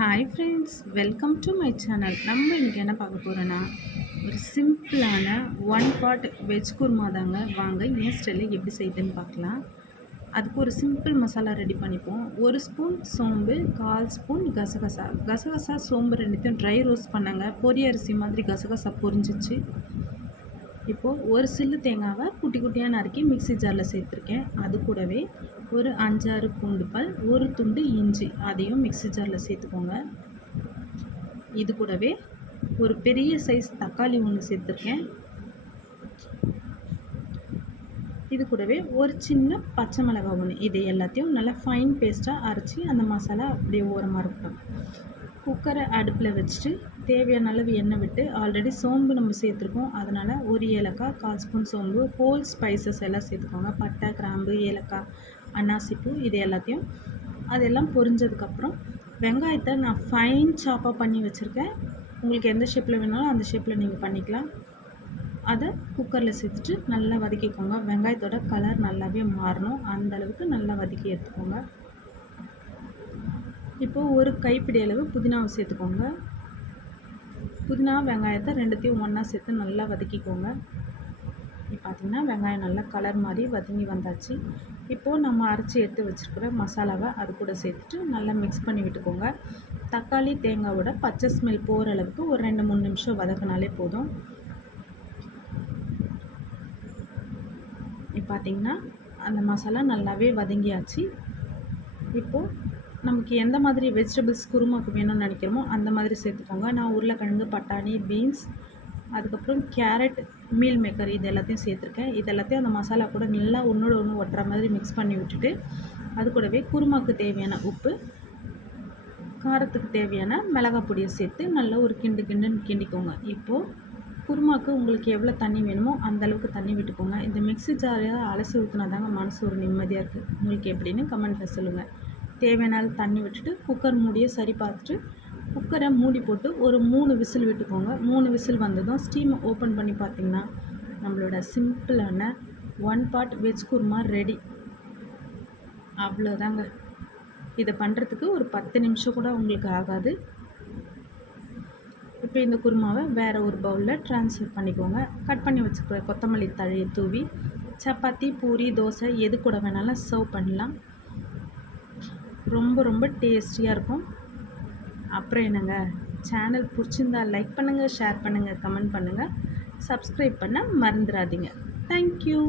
Hi friends welcome to my channel நம்ம இன்றைக்கி என்ன பார்க்க போகிறோன்னா ஒரு சிம்பிளான ஒன் பாட் வெஜ் குருமா தாங்க. வாங்க என் ஸ்டைலில் எப்படி செய்யுதுன்னு பார்க்கலாம். அதுக்கு ஒரு சிம்பிள் மசாலா ரெடி பண்ணிப்போம். ஒரு ஸ்பூன் சோம்பு கால் ஸ்பூன் கசகசா. கசகசா சோம்பு ரெண்டுத்தையும் ட்ரை ரோஸ்ட் பண்ணாங்க. பொரிய அரிசி மாதிரி கசகசா பொரிஞ்சிச்சு. இப்போது ஒரு சில்லு தேங்காவை குட்டி குட்டியாக நறுக்கி மிக்ஸி ஜாரில் சேர்த்துருக்கேன். அது கூடவே ஒரு அஞ்சாறு பூண்டு பல் ஒரு துண்டு இஞ்சி அதையும் மிக்ஸி ஜாரில் சேர்த்துக்கோங்க. இது கூடவே ஒரு பெரிய சைஸ் தக்காளி ஒன்று சேர்த்துருக்கேன். இது கூடவே ஒரு சின்ன பச்சை மிளகாய் ஒன்று. இது எல்லாத்தையும் நல்லா ஃபைன் பேஸ்ட்டாக அரைச்சி அந்த மசாலா அப்படியே ஓரமாக இருக்கட்டும். குக்கரை அடுப்பில் வச்சுட்டு தேவையான அளவு எண்ணெய் விட்டு ஆல்ரெடி சோம்பு நம்ம சேர்த்துருக்கோம். அதனால் ஒரு ஏலக்காய் கால் ஸ்பூன் சோம்பு ஹோல் ஸ்பைசஸ் எல்லாம் சேர்த்துக்கோங்க. பட்டை கிராம்பு ஏலக்காய் அன்னாசிப்பூ இது எல்லாத்தையும். அதெல்லாம் பொரிஞ்சதுக்கப்புறம் வெங்காயத்தை நான் ஃபைன் சாப்பாக பண்ணி வச்சுருக்கேன். உங்களுக்கு எந்த ஷேப்பில் வேணாலும் அந்த ஷேப்பில் நீங்கள் பண்ணிக்கலாம். அதை குக்கரில் சேர்த்துட்டு நல்லா வதக்கிக்கோங்க. வெங்காயத்தோட கலர் நல்லாவே மாறணும். அந்த அளவுக்கு நல்லா வதக்கி எடுத்துக்கோங்க. இப்போது ஒரு கைப்பிடி அளவு புதினாவை சேர்த்துக்கோங்க. புதினா வெங்காயத்தை ரெண்டுத்தையும் ஒன்றா சேர்த்து நல்லா வதக்கிக்கோங்க. இப்போ பார்த்திங்கன்னா வெங்காயம் நல்லா கலர் மாதிரி வதங்கி வந்தாச்சு. இப்போது நம்ம அரைச்சி எடுத்து வச்சுருக்கிற மசாலாவை அது கூட சேர்த்துட்டு நல்லா மிக்ஸ் பண்ணி விட்டுக்கோங்க. தக்காளி தேங்காவோட பச்சை ஸ்மெல் போகிற அளவுக்கு ஒரு ரெண்டு மூணு நிமிஷம் வதக்கினாலே போதும். இப்போ பார்த்திங்கன்னா அந்த மசாலா நல்லாவே வதங்கியாச்சு. இப்போது நமக்கு எந்த மாதிரி வெஜிடபிள்ஸ் குருமாக்கு வேணும்னு நினைக்கிறோமோ அந்த மாதிரி சேர்த்துக்கோங்க. நான் உருளைக்கிழங்கு பட்டாணி பீன்ஸ் அதுக்கப்புறம் கேரட் மீல் மேக்கர் இது எல்லாத்தையும் சேர்த்துருக்கேன். இது எல்லாத்தையும் அந்த மசாலா கூட நல்லா ஒன்றோட ஒன்று ஒட்டுற மாதிரி மிக்ஸ் பண்ணி விட்டுட்டு அது கூடவே குருமாக்கு தேவையான உப்பு காரத்துக்கு தேவையான மிளகாய் பொடியை சேர்த்து நல்லா ஒரு கிண்டு கிண்டுன்னு கிண்டிக்கோங்க. இப்போது குருமாக்கு உங்களுக்கு எவ்வளோ தண்ணி வேணுமோ அந்தளவுக்கு தண்ணி விட்டுக்கோங்க. இந்த மிக்ஸி ஜாரியாக அலசி ஊற்றினா தாங்க மனசு ஒரு நிம்மதியாக இருக்குது உங்களுக்கு எப்படின்னு கமெண்ட்டில் சொல்லுங்கள் தேவையான தண்ணி விட்டுட்டு குக்கர் மூடியை சரி பார்த்துட்டு குக்கரை மூடி போட்டு ஒரு மூணு விசில் விட்டுக்கோங்க. மூணு விசில் வந்ததும் ஸ்டீமை ஓப்பன் பண்ணி பார்த்திங்கன்னா நம்மளோட சிம்பிளான one pot veg kurma ready அவ்வளோதாங்க. இதை பண்ணுறதுக்கு ஒரு பத்து நிமிஷம் கூட உங்களுக்கு ஆகாது. இப்போ இந்த குருமாவை வேறு ஒரு பவுலில் ட்ரான்ஸ்ஃபர் பண்ணிக்கோங்க. கட் பண்ணி வச்சுக்கிற கொத்தமல்லி தழையை தூவி சப்பாத்தி பூரி தோசை எது கூட வேணாலும் சர்வ் பண்ணலாம். ரொம்ப ரொம்ப டேஸ்டியாக இருக்கும். அப்புறம் என்னங்க? சேனல் பிடிச்சிருந்தா லைக் பண்ணுங்கள் ஷேர் பண்ணுங்கள் கமெண்ட் பண்ணுங்கள் சப்ஸ்கிரைப் பண்ண மறந்துடாதீங்க தேங்க்யூ